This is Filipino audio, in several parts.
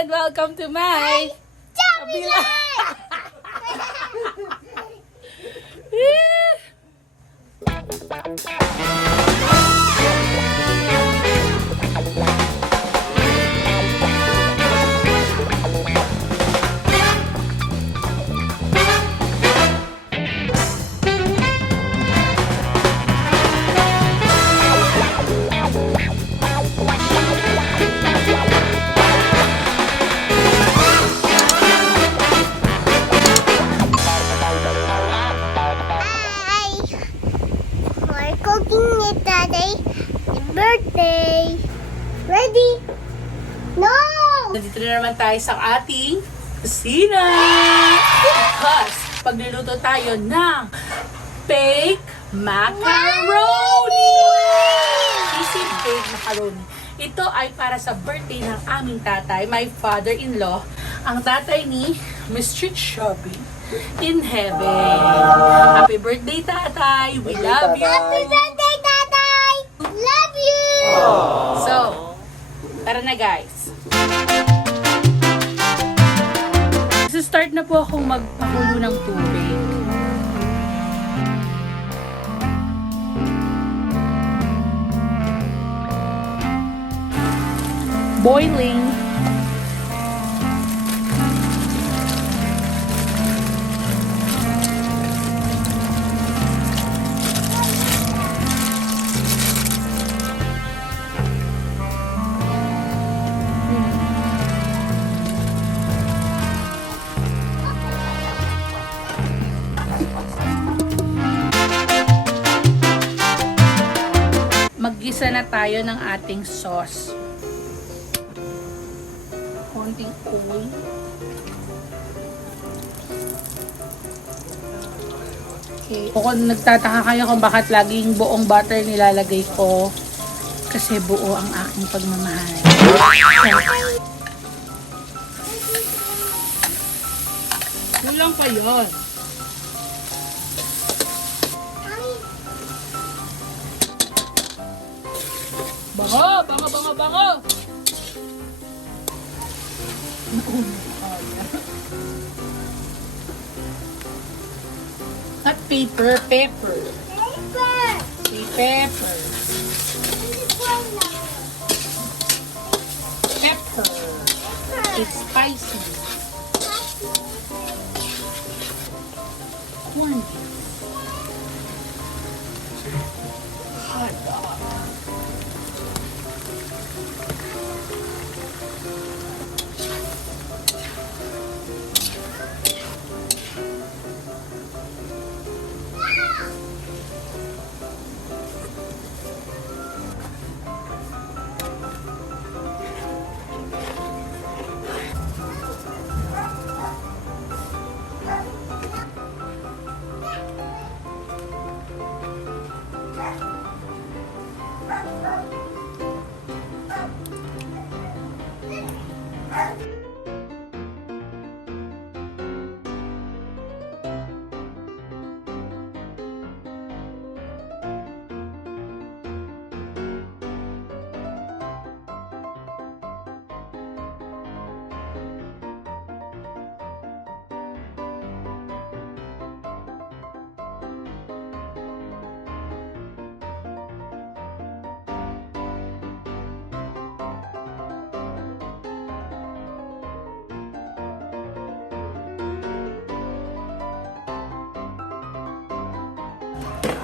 and welcome to my Chubby life! We're cooking it today. Birthday. Ready? No! Nandito na naman tayo sa ating kusina! Because pagluluto tayo ng baked macaroni! Cheesy baked macaroni. Ito ay para sa birthday ng aming tatay, my father-in-law, ang tatay ni Mr. Chubby in heaven. Happy birthday, tatay! We love you! Happy birthday, Tatay! Love you! So, tara na guys. Start na po akong magpakulo ng tubig. Boiling. Maggisa na tayo ng ating sauce. Konting oil. Okay. Kung nagtataka kayo kung bakit laging buong butter nilalagay ko, kasi buo ang aking pagmamahal. Yun lang pa yun. Bango! Bango! Bango! Bango! At pepper. Paper! Pepper. Pepper. It's spicy. Corn beef. Hot dog.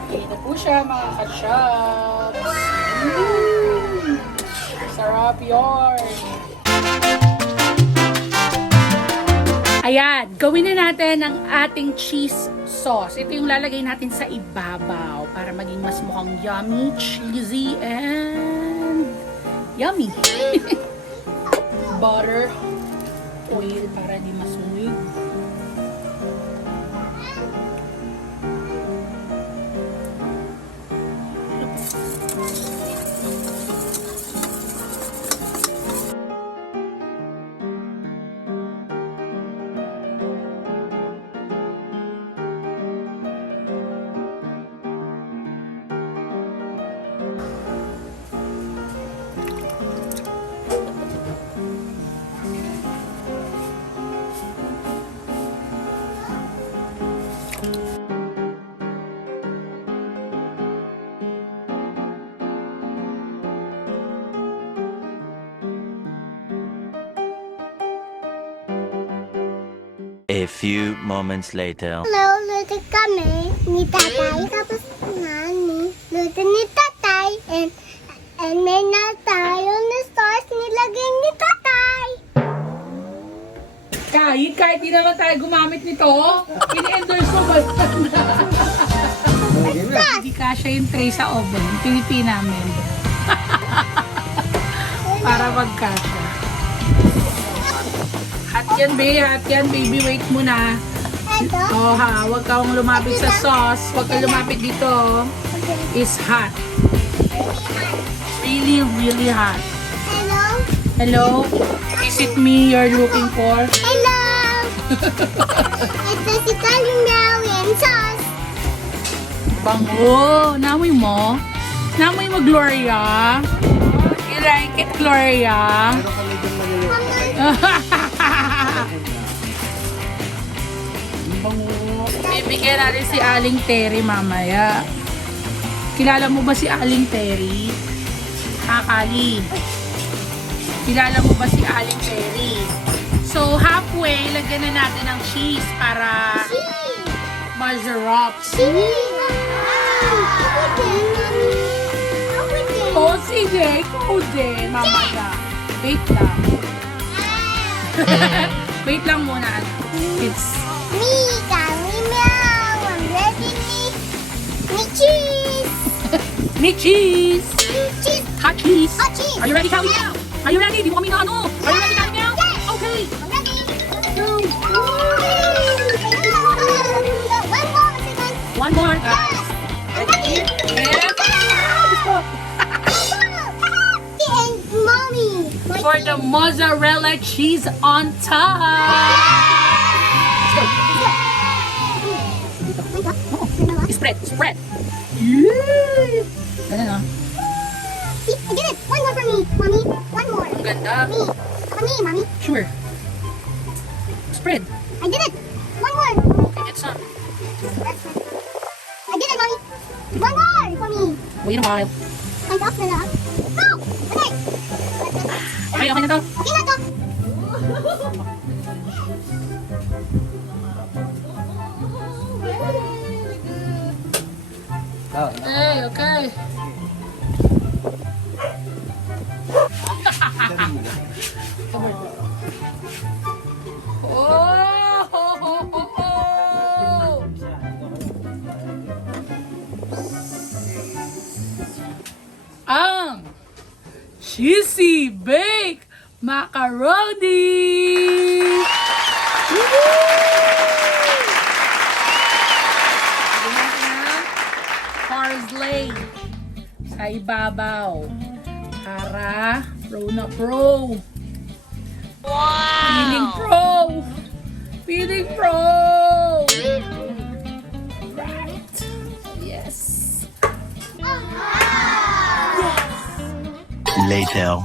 Okay na po siya mga ka-shops. Sarap yun. Ayan, gawin na natin ang ating cheese sauce. Ito yung lalagay natin sa ibabaw para maging mas mukhang yummy, cheesy, and yummy. Butter, oil para di masunog. A few moments later. Hello, luto kami ni tatay. Tapos nani, luto ni tatay. And may na tayo na stars nilagay ni tatay. Kahit di naman tayo gumamit nito, ini-endorse mo ba? Hindi kasya yung tray sa oven. Pinipi namin. Para magkasya. Hot yan, baby. Wait muna. Ito. Oh ha, huwag kang lumapit sa sauce. Huwag kang lumapit dito. It's hot. Really, really hot. Hello. Hello? Is it me you're looking for? Hello. Ito si Calimarian sauce. Bango! Namoy mo? Namoy mo, Gloria? You like it, Gloria? Bibigyan natin si Aling Terry mamaya. Kilala mo ba si Aling Terry? Kali. Kilala mo ba si Aling Terry? So, halfway, lagyan na natin ng cheese para masarap. Oh, sige. Ikaw din. Mamaya. Wait lang. Wait lang muna. It's... Me, meow. I'm ready me cheese. Me cheese! Cheese. Hot cheese! Hot cheese. Are you ready, Callie? Yeah. Are you ready? Di mo kami na ano? Are you ready, Callie? Yes. Okay! I'm ready. One more. One more. Yes. I'm ready. Yes! And mommy. For the mozzarella cheese on top! Spread! Ganun o. See, I did it. One more for me, mommy. One more. Ang ganda. Me. For me, mommy. Sure. Spread. I did it. One more. Get some. I did it, mommy. One more for me. Wait a while. Ay, off na lang. No! Okay. Okay na to. Okay na to. Okay. Oh! Ang cheesy baked macaroni! Parsley sa ibabaw para pro na pro. Wow! Feeling pro! Right. Yes. Later.